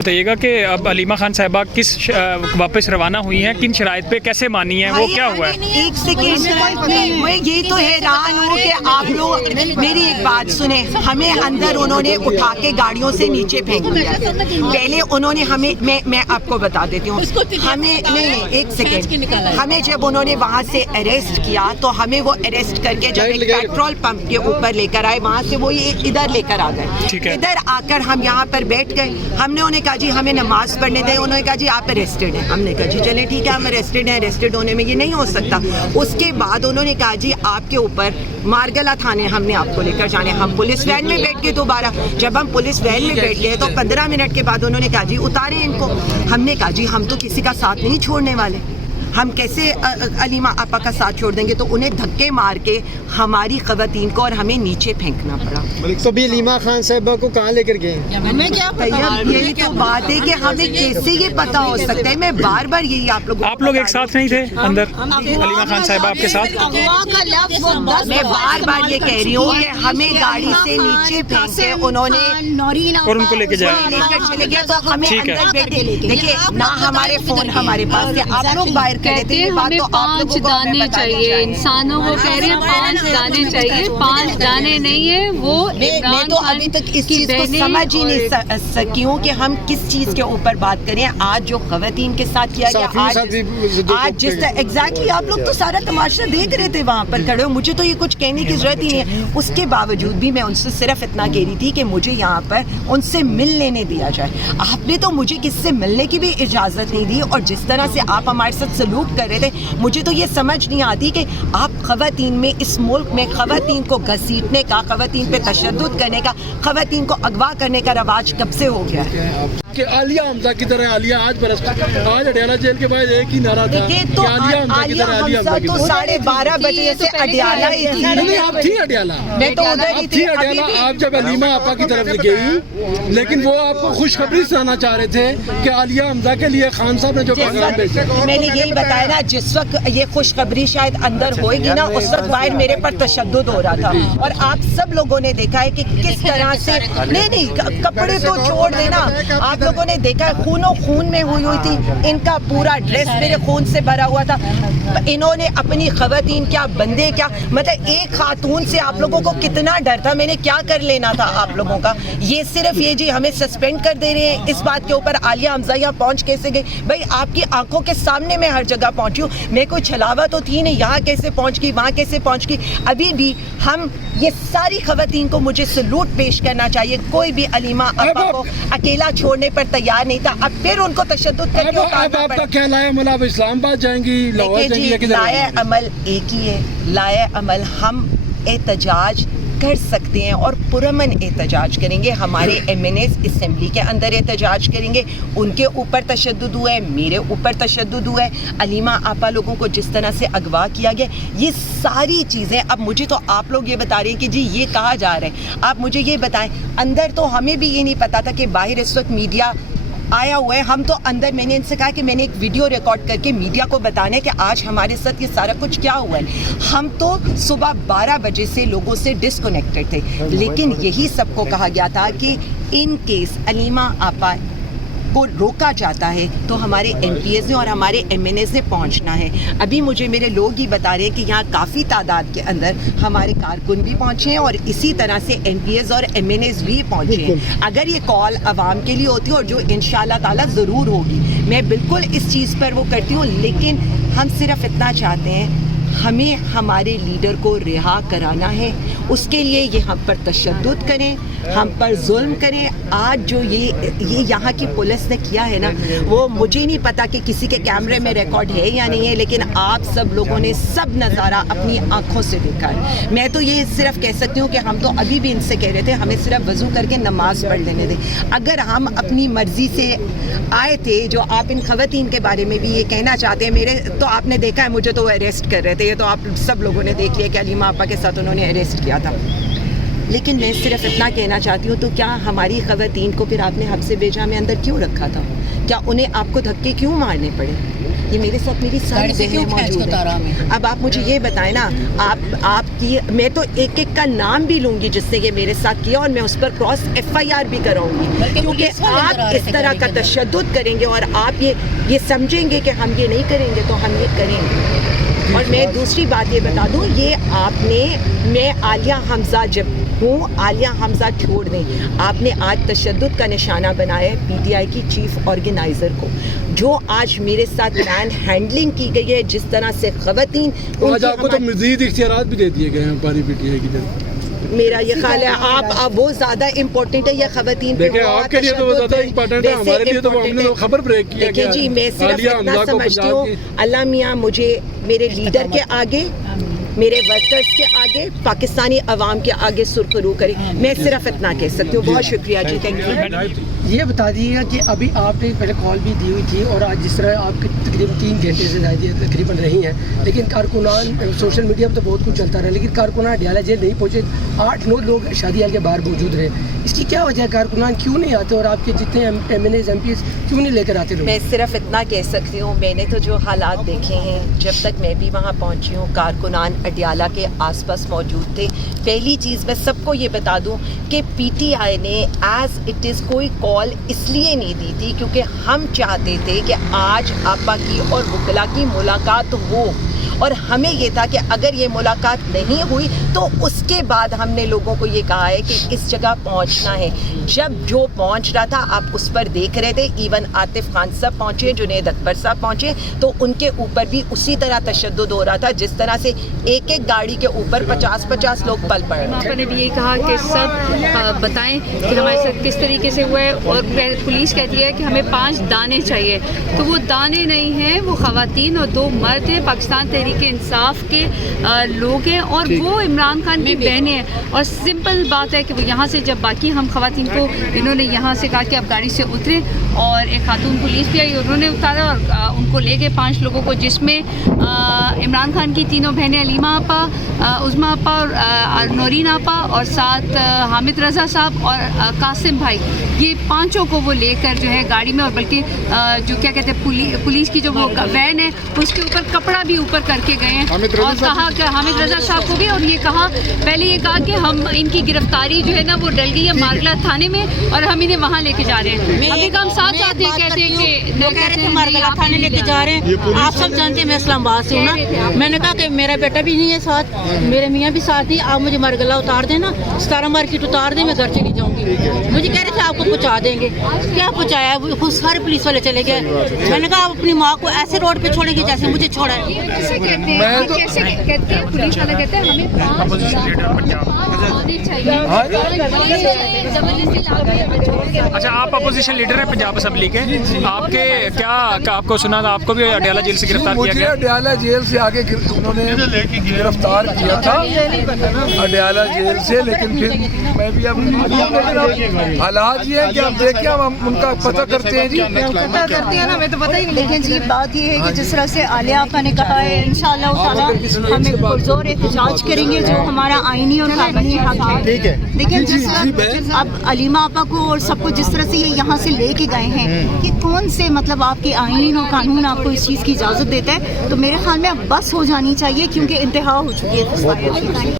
بتائیے گا کہ اب علیمہ خان صاحبہ کس واپس روانہ ہوئی ہیں، کن شرائط پہ کیسے مانی ہیں، وہ کیا ہوا ہے؟ ایک سیکنڈ، میں یہ تو حیران ہوں کہ آپ لوگ میری ایک بات سنیں. ہمیں اندر انہوں نے اٹھا کے گاڑیوں سے نیچے پھینک دیا. پہلے انہوں نے ہمیں میں آپ کو بتا دیتی ہوں، ہمیں نہیں ایک سیکنڈ، ہمیں جب انہوں نے وہاں سے اریسٹ کیا تو ہمیں وہ اریسٹ کر کے جب ایک پیٹرول پمپ کے اوپر لے کر آئے، وہاں سے وہ ادھر لے کر آ گئے. ادھر آ کر ہم یہاں پر بیٹھ گئے. ہم نے انہیں کہا جی ہمیں نماز پڑھنے دیں. انہوں نے کہا جی آپ اریسٹڈ ہیں. ہم نے کہا جی چلیں ٹھیک ہے، ہم اریسٹڈ ہیں، اریسٹڈ ہونے میں یہ نہیں ہو سکتا. اس کے بعد انہوں نے کہا جی آپ کے اوپر مارگلا تھانے ہم نے آپ کو لے کر جانے. ہم پولیس وین میں بیٹھ کے دوبارہ جب ہم پولیس وین میں بیٹھ گئے تو 15 منٹ کے بعد انہوں نے کہا جی اتاریں ان کو. ہم نے کہا جی ہم تو کسی کا ساتھ نہیں چھوڑنے والے، ہم کیسے علیمہ آپا کا ساتھ چھوڑ دیں گے. تو انہیں دھکے مار کے ہماری خواتین کو اور ہمیں نیچے پھینکنا پڑا. تو بھی علیمہ خان صاحبہ کو کہاں لے کر گئے؟ یہی تو بات ہے کہ ہمیں کیسے یہ پتا ہو سکتا ہے. میں بار بار یہی آپ لوگ ایک ساتھ نہیں تھے اندر؟ علیمہ خان صاحبہ آپ کے ساتھ؟ میں بار بار یہ کہہ رہی ہوں کہ ہمیں گاڑی سے نیچے پھینک کے انہوں نے اور ان کو لے کے جایا. لے کر چلے گئے. تو ہمیں اندر بیٹھے دیکھیے نہ ہمارے فون ہمارے پاس تھے. آپ لوگ باہر کہتے ہیں ہمیں 5 دانے چاہیے، انسانوں کو کہہ رہے ہیں 5 دانے چاہیے، 5 دانے نہیں ہے. وہ میں تو ابھی تک اس چیز کو سمجھ ہی نہیں سکی ہوں کہ ہم کس چیز کے اوپر بات کریں. آج جو خواتین کے ساتھ کیا گیا، آج جس طرح ایگزیکٹلی آپ لوگ تو سارا تماشا دیکھ رہے تھے وہاں پر کھڑے ہو. مجھے تو یہ کچھ کہنے کی ضرورت ہی نہیں ہے. اس کے باوجود بھی میں ان سے صرف اتنا کہہ رہی تھی کہ مجھے یہاں پر ان سے مل لینے دیا جائے. آپ نے تو مجھے کس سے ملنے کی بھی اجازت نہیں دی. اور جس طرح سے آپ ہمارے ساتھ سلوک کر رہے تھے، مجھے تو یہ سمجھ نہیں آتی کہ آپ خواتین میں اس ملک میں خواتین کو گھسیٹنے کا، خواتین پہ تشدد کرنے کا، خواتین کو اغوا کرنے کا رواج کب سے ہو گیا ہے. کہ عالیہ حمزہ کی طرح عالیہ آج اڈیالہ جیل کے بعد ایک ہی نعرہ تھا کہ عالیہ حمزہ تو 12:30 بجے سے اڈیالہ ہی تھی. آپ تھی اڈیالہ، میں تو ادھر ہی تھی. آپ جب علیمہ آپا کی طرف گئی، لیکن وہ آپ کو خوشخبری سنانا چاہ رہے تھے کہ عالیہ حمزہ کے لیے خان صاحب نے جو پیغام بھیجا. میں نے یہی بتایا نا، جس وقت یہ خوشخبری شاید اندر ہوئے گی نا، اس وقت باہر میرے پر تشدد ہو رہا تھا. اور آپ سب لوگوں نے دیکھا ہے کہ کس طرح سے نہیں کپڑے تو چھوڑ دینا، آپ لوگوں نے دیکھا ہے خون و خون میں ہوئی تھی. ان کا پورا ڈریس میرے خون سے بھرا ہوا تھا. انہوں نے اپنی خواتین کیا، بندے کیا، مطلب ایک خاتون سے آپ لوگوں کو کتنا ڈر تھا. میں نے کیا کر لینا تھا آپ لوگوں کا. یہ صرف یہ جی ہمیں سسپینڈ کر دے رہے ہیں اس بات کے اوپر. عالیہ حمزہ یہاں پہنچ کیسے گئی؟ بھائی آپ کی آنکھوں کے سامنے میں ہر جگہ پہنچی ہوں. میں کوئی چھلاوا تو تھی نہیں. یہاں کیسے پہنچ گئی، وہاں کیسے پہنچ گئی. ابھی بھی ہم یہ ساری خواتین کو مجھے سلوٹ پیش کرنا چاہیے. کوئی بھی علیمہ آپا کو اکیلا چھوڑنے پر تیار نہیں تھا. اب پھر ان کو تشدد کر کے آپ کا کیا لائے عمل؟ آپ اسلام آباد جائیں گی، لاہور جائیں گی؟ لائے عمل ایک ہی ہے. لائے عمل ہم احتجاج کر سکتے ہیں اور پرامن احتجاج کریں گے. ہمارے ایم این ایز اسمبلی کے اندر احتجاج کریں گے. ان کے اوپر تشدد ہوا ہے، میرے اوپر تشدد ہوا ہے. علیمہ آپا لوگوں کو جس طرح سے اغوا کیا گیا، یہ ساری چیزیں اب مجھے تو آپ لوگ یہ بتا رہے ہیں کہ جی یہ کہا جا رہا ہے. آپ مجھے یہ بتائیں، اندر تو ہمیں بھی یہ نہیں پتا تھا کہ باہر اس وقت میڈیا آیا ہوا ہے. ہم تو اندر، میں نے ان سے کہا کہ میں نے ایک ویڈیو ریکارڈ کر کے میڈیا کو بتانا ہے کہ آج ہمارے ساتھ یہ سارا کچھ کیا ہوا ہے. ہم تو صبح 12 بجے سے لوگوں سے ڈسکنیکٹڈ تھے. لیکن یہی سب کو کہا گیا تھا کہ ان کیس علیمہ آپا کو روکا جاتا ہے تو ہمارے ایم پی ایز نے اور ہمارے ایم این ایز نے پہنچنا ہے. ابھی مجھے میرے لوگ ہی بتا رہے ہیں کہ یہاں کافی تعداد کے اندر ہمارے کارکن بھی پہنچے ہیں اور اسی طرح سے ایم پی ایز اور ایم این ایز بھی پہنچے ہیں. اگر یہ کال عوام کے لیے ہوتی ہے اور جو انشاءاللہ تعالیٰ ضرور ہوگی، میں بالکل اس چیز پر وہ کرتی ہوں. لیکن ہم صرف اتنا چاہتے ہیں، ہمیں ہمارے لیڈر کو رہا کرانا ہے. اس کے لیے یہ ہم پر تشدد کریں، ہم پر ظلم کریں. آج جو یہ یہاں کی پولیس نے کیا ہے نا، وہ مجھے نہیں پتا کہ کسی کے کیمرے میں ریکارڈ ہے یا نہیں ہے، لیکن آپ سب لوگوں نے سب نظارہ اپنی آنکھوں سے دیکھا ہے. میں تو یہ صرف کہہ سکتی ہوں کہ ہم تو ابھی بھی ان سے کہہ رہے تھے ہمیں صرف وضو کر کے نماز پڑھ لینے دیں. اگر ہم اپنی مرضی سے آئے تھے، جو آپ ان خواتین کے بارے میں بھی یہ کہنا چاہتے ہیں، میرے تو آپ نے دیکھا ہے مجھے تو وہ اریسٹ کر رہے تھے. یہ تو آپ سب لوگوں نے دیکھ لیا کہ علیمہ آپا کے ساتھ انہوں نے اریسٹ کیا تھا. لیکن میں صرف اتنا کہنا چاہتی ہوں، تو کیا ہماری خواتین کو پھر آپ نے حبس بھیجا میں اندر کیوں رکھا تھا؟ کیا انہیں آپ کو دھکے کیوں مارنے پڑے؟ یہ میرے ساتھ میری ساری بہنیں موجود ہیں. اب آپ مجھے یہ بتائیں نا, آپ کی میں تو ایک ایک کا نام بھی لوں گی جس نے یہ میرے ساتھ کیا, اور میں اس پر کراس FIR بھی کراؤں گی, کیونکہ آپ اس طرح کا تشدد کریں گے اور آپ یہ سمجھیں گے کہ ہم یہ نہیں کریں گے تو ہم یہ کریں گے. اور میں دوسری بات یہ بتا دوں, یہ آپ نے, میں عالیہ حمزہ جب ہوں, عالیہ حمزہ چھوڑ دیں, آپ نے آج تشدد کا نشانہ بنایا ہے PTI کی چیف آرگنائزر کو, جو آج میرے ساتھ مین ہینڈلنگ کی گئی ہے, جس طرح سے خواتین آج آپ کو تو مزید اختیارات بھی دے دیے گئے ہیں ہماری PTI کی طرف. میرا یہ خیال ہے آپ وہ زیادہ امپورٹنٹ ہے یا خواتین پہ دیکھیں آپ کے لیے تو وہ زیادہ امپورٹنٹ ہے, ہمارے لیے تو ہم نے خبر بریک کیا. دیکھیں جی, میں صرف اتنا سمجھتی ہوں, اللہ میاں مجھے میرے لیڈر کے آگے, میرے ورکرز کے آگے, پاکستانی عوام کے آگے سرخرو کرے, میں صرف اتنا کہہ سکتی ہوں. بہت شکریہ جی, تھینک یو. یہ بتا دیجیے گا کہ ابھی آپ نے پہلے کال بھی دی ہوئی تھی, اور آج جس طرح آپ کی تقریباً 3 گھنٹے سے زیادہ تقریباً رہی ہیں, لیکن کارکنان سوشل میڈیا پہ تو بہت کچھ چلتا رہا, لیکن کارکنان اڈیالہ جیل نہیں پہنچے, 8-9 لوگ شادی حال کے باہر موجود رہے. اس کی کیا وجہ ہے, کارکنان کیوں نہیں آتے, اور آپ کے جتنے MNAs MPs کیوں نہیں لے کر آتے لوگ؟ میں صرف اتنا کہہ سکتی ہوں, میں نے تو جو حالات دیکھے ہیں جب تک میں بھی وہاں پہنچی ہوں, کارکنان اڈیالہ کے آس پاس موجود تھے. پہلی چیز میں سب کو یہ بتا دوں کہ PTI نے ایز اٹ از کوئی کال اس لیے نہیں دی تھی کیونکہ ہم چاہتے تھے کہ آج آپا کی اور وکلا کی ملاقات ہو, اور ہمیں یہ تھا کہ اگر یہ ملاقات نہیں ہوئی تو اس کے بعد ہم نے لوگوں کو یہ کہا ہے کہ اس جگہ پہنچنا ہے. جب جو پہنچ رہا تھا آپ اس پر دیکھ رہے تھے, ایون عاطف خان صاحب پہنچے, جنید اکبر صاحب پہنچے, تو ان کے اوپر بھی اسی طرح تشدد ہو رہا تھا جس طرح سے ایک ایک گاڑی کے اوپر 50-50 لوگ پل پڑ رہے. آپ نے بھی یہی کہا کہ سب بتائیں کہ ہمارے ساتھ کس طریقے سے ہوا ہے, اور پولیس کہتی ہے کہ ہمیں 5 دانے چاہیے, تو وہ دانے نہیں ہیں, وہ خواتین اور 2 مرد ہیں, پاکستان تحریک انصاف کے لوگ ہیں, اور وہ عمران خان کی بہنیں ہیں. اور سمپل بات ہے کہ وہ یہاں سے جب باقی ہم خواتین کو انہوں نے یہاں سے کہا کہ آپ گاڑی سے اتریں, اور ایک خاتون پولیس بھی آئی, انہوں نے اتارا اور ان کو لے گئے 5 لوگوں کو, جس میں عمران خان کی 3 بہنیں علیمہ آپا, عظمیٰ آپا اور نورین آپا, اور ساتھ حامد رضا صاحب اور قاسم بھائی, یہ 5 کو وہ لے کر جو ہے گاڑی میں, اور بلکہ جو کیا کہتے ہیں پولیس کی جو وہ وین ہے اس کے اوپر کپڑا بھی اوپر کر کے گئے ہیں, اور کہا کہ حامد رضا صاحب کو بھی, اور یہ کہا پہلے یہ کہا کہ ہم ان کی گرفتاری جو ہے نا وہ ڈل گئی ہے مارگلا تھانے میں, اور ہم انہیں وہاں لے کے جا رہے ہیں. ابھی کا ہم ساتھ ساتھ یہ کہتے ہیں کہ وہ کہہ رہے تھے مارگلا تھانے لے کے جا رہے ہیں. آپ سب جانتے ہیں میں اسلام آباد سے ہوں نا, میں نے کہا کہ میرا بیٹا بھی نہیں ہے ساتھ, میرے میاں بھی ساتھ نہیں, آپ مجھے مارگلا اتار دیں نا, 17 مارکیٹ اتار دیں, میں گھر چلی جاؤں گی. مجھے کہہ رہے تھے آپ کو پہنچا دیں گے, کیا پہنچایا, خود سارے پولیس والے چلے گئے. میں نے کہا آپ اپنی ماں کو ایسے روڈ پہ چھوڑیں گے جیسے مجھے چھوڑا ہے. پولیس والے کہتے ہیں ہمیں 5. اچھا, آپ اپوزیشن لیڈر ہیں پنجاب اسمبلی کے, آپ کے کیا آپ کو سنا تھا, آپ کو بھی اڈیالہ جیل سے گرفتار کیا گیا؟ مجھے اڈیالہ جیل سے آگے انہوں نے گرفتار کیا تھا اڈیالہ جیل سے, لیکن پھر میں بھی اب حالات یہ ہیں کہ اب دیکھیں ہم ان کا پتہ کرتے ہیں. جی پتہ کرتے ہیں نا, ہمیں تو پتہ ہی نہیں. لیکن جی بات یہ ہے کہ جس طرح سے عالیہ آپا نے کہا ہے, انشاءاللہ تعالیٰ ہمیں پرزور احتجاج کریں گے, جو ہمارا آئینی اور قانونی حق ہے. لیکن جس طرح اب علیمہ آپا کو اور سب کو جس طرح سے یہ یہاں سے لے کے گئے ہیں, کہ کون سے مطلب آپ کے آئین اور قانون آپ کو اس چیز کی اجازت دیتا ہے, تو میرے خیال میں اب بس ہو جانی چاہیے, کیونکہ انتہا ہو چکی ہے.